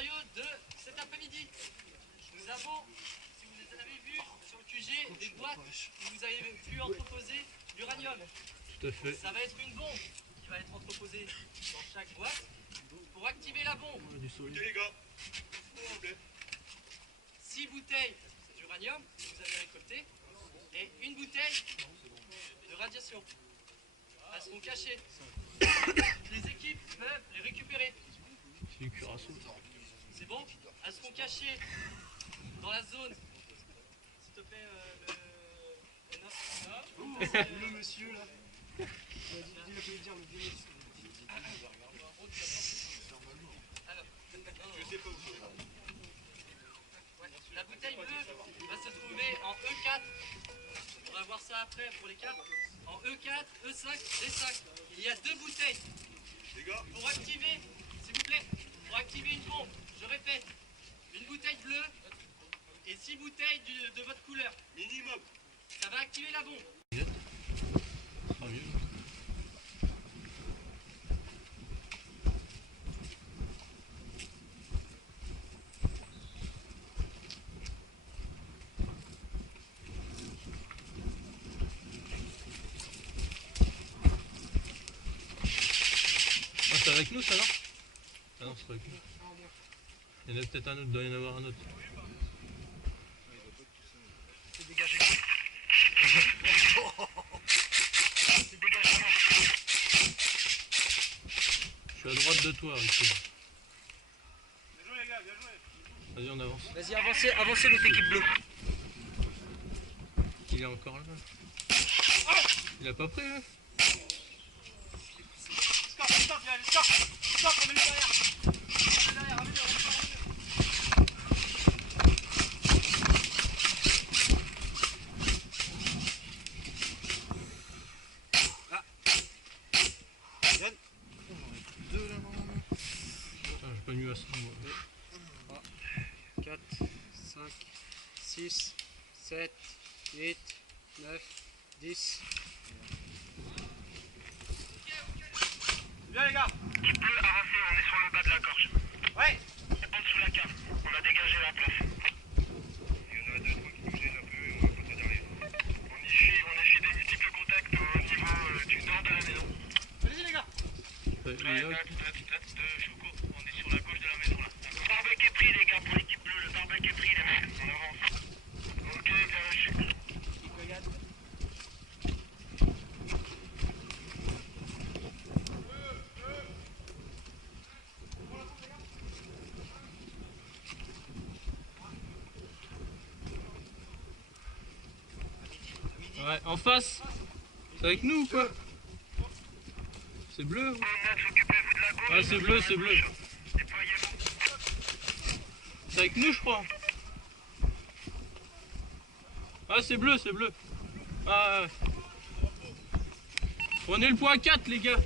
matériaux de cet après-midi. Nous avons, si vous avez vu sur le QG, des boîtes où vous avez pu entreposer l'uranium. Tout à fait. Ça va être une bombe qui va être entreposée dans chaque boîte. Pour activer la bombe, Ok les gars, s'il vous plaît. 6 bouteilles d'uranium que vous avez récoltées et une bouteille de radiation. Elles seront cachées. Les équipes peuvent les récupérer. C'est du cuirassou. C'est bon? Elles seront cachées dans la zone. S'il te plaît, Le monsieur là. Je sais pas où c'est. La bouteille bleue va se trouver en E4. On va voir ça après pour les cartes. En E4, E5, D5. Il y a 2 bouteilles. Les gars, Pour activer, s'il vous plaît, pour activer une bombe, je répète, une bouteille bleue et 6 bouteilles de votre couleur. minimum. Ça va activer la bombe. Ah, mieux. Ah, c'est avec nous ça non? Ah non, c'est pas avec nous. Il y en a peut-être un autre, il doit y en avoir un autre. C'est dégagé. Je suis à droite de toi, Richard. Bien joué les gars, bien joué. Vas-y, on avance. Vas-y, avancez l'autre équipe bleue. Il est encore là. Il a pas pris, hein? Stop, viens, stop, on met les derrière. Putain, j'ai pas mis à ce moment. 4, 5, 6, 7, 8, 9, 10. Viens les gars. Équipe bleue, avancez, on est sur le bas de la gorge. Ouais. En dessous de la cave, on a dégagé la place. Il y en a 2-3 qui nous gênent un peu et on va pas d'arriver. On effie des multiples contacts au niveau du nord de la maison. Allez-y les gars. Choco, on est sur la gauche de la maison là. Le barbec est pris les gars pour l'équipe bleue, le barbec est pris les mecs, on avance. Ok, bien reçu. Ouais, en face. C'est avec nous ou quoi? C'est bleu? Occupez-vous de la gauche. Ah, c'est bleu, c'est bleu. Déployez-vous. C'est avec nous, je crois. Ah, c'est bleu, c'est bleu. Ah, ouais. Prenez le point 4, les gars.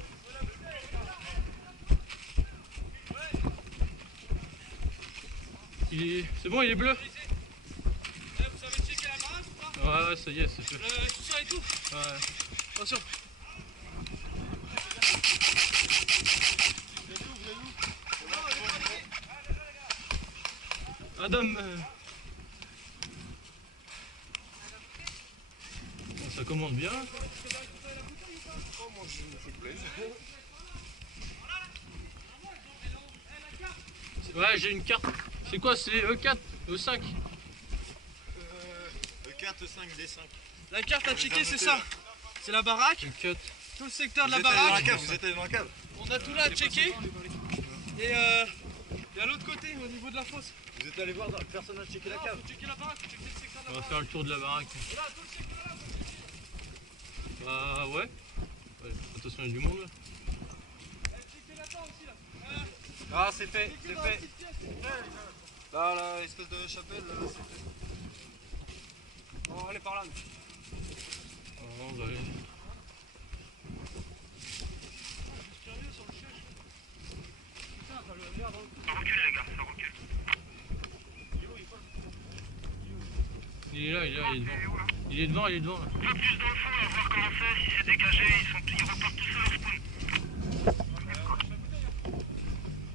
C'est bon, il est bleu. Vous savez checker la baraque ou pas? Ouais, ça y est, c'est fait. Tout ça et tout. Ouais. Attention. Adam. Bon, ça commence bien. Ouais, j'ai une carte. C'est quoi? C'est E4, E5. E4, 5, D5. La carte à checker, c'est ça. C'est la baraque, E4. tout le secteur de Vous la êtes allé dans la baraque. cave, vous êtes allé dans la cave. On a tout là à checker. Et à l'autre côté, au niveau de la fosse. Vous êtes allé voir, personne n'a checké la cave. Faut checker la baraque, faut checker le secteur de On la va baraque. faire le tour de la baraque. Voilà, tout le secteur là. Bah ouais. Ouais, attention, il y a du monde là. Checker là-dedans aussi là. Ah, c'est fait, c'est Checker dans la fait. petite pièce. Là, là, espèce de chapelle, là, c'est fait. On va aller par là. Oh, on va aller. Ça recule les gars, ça recule. Il est là, il est là, il est devant. Il est devant, il est devant. Là. Un peu plus dans le fond, à voir comment c'est, si c'est dégagé, ils repartent tous à leur spawn.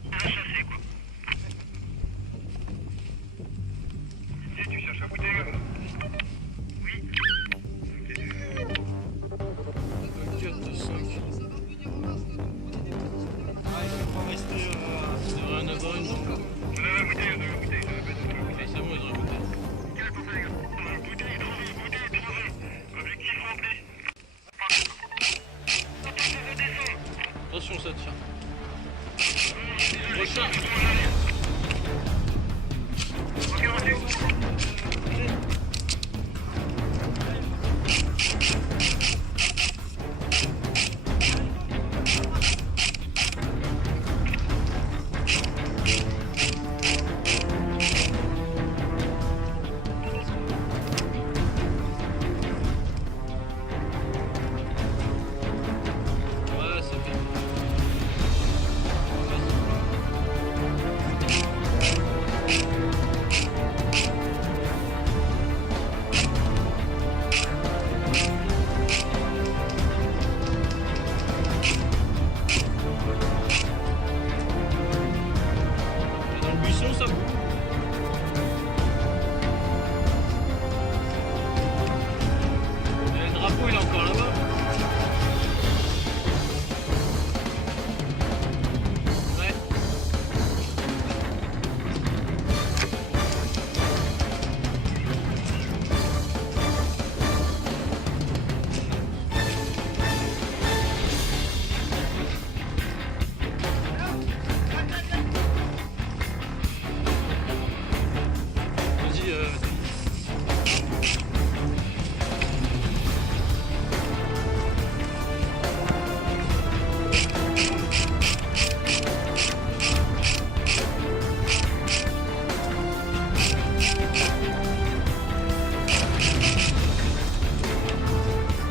C'est la chassée quoi. attention ça tient. Recharge. Ouais, c'est bien. Et dans le buisson, ça bouge. Et le drapeau, il est encore là-bas. Ouais. Vas-y,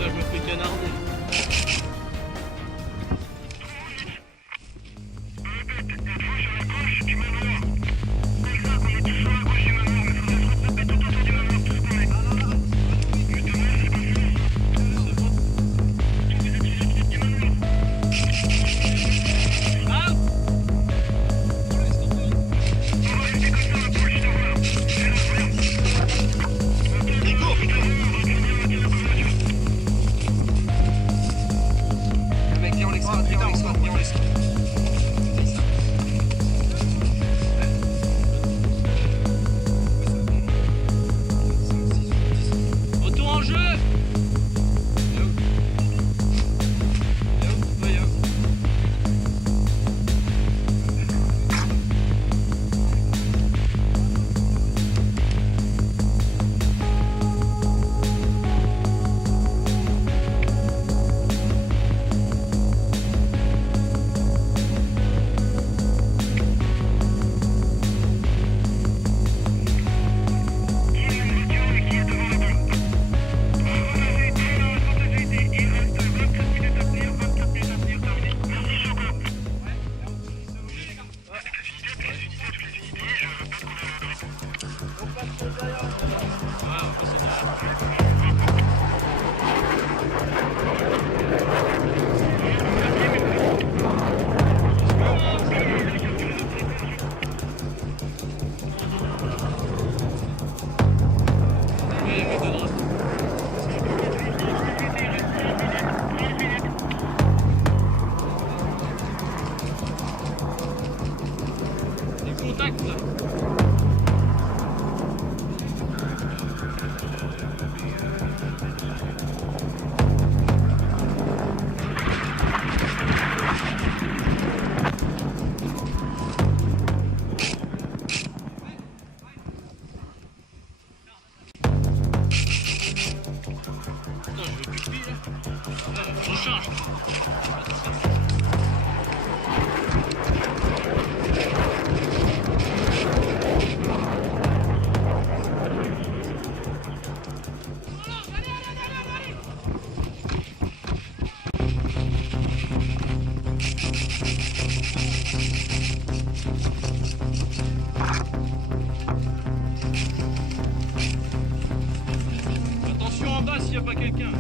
là, je me fais canarder. Le mec, viens, on l'exploite, viens, on l'exploite, viens, on l'exploite. Retour en jeu. Contact là. Attends, je veux pipi là. Recharge. Attention en bas s'il n'y a pas quelqu'un.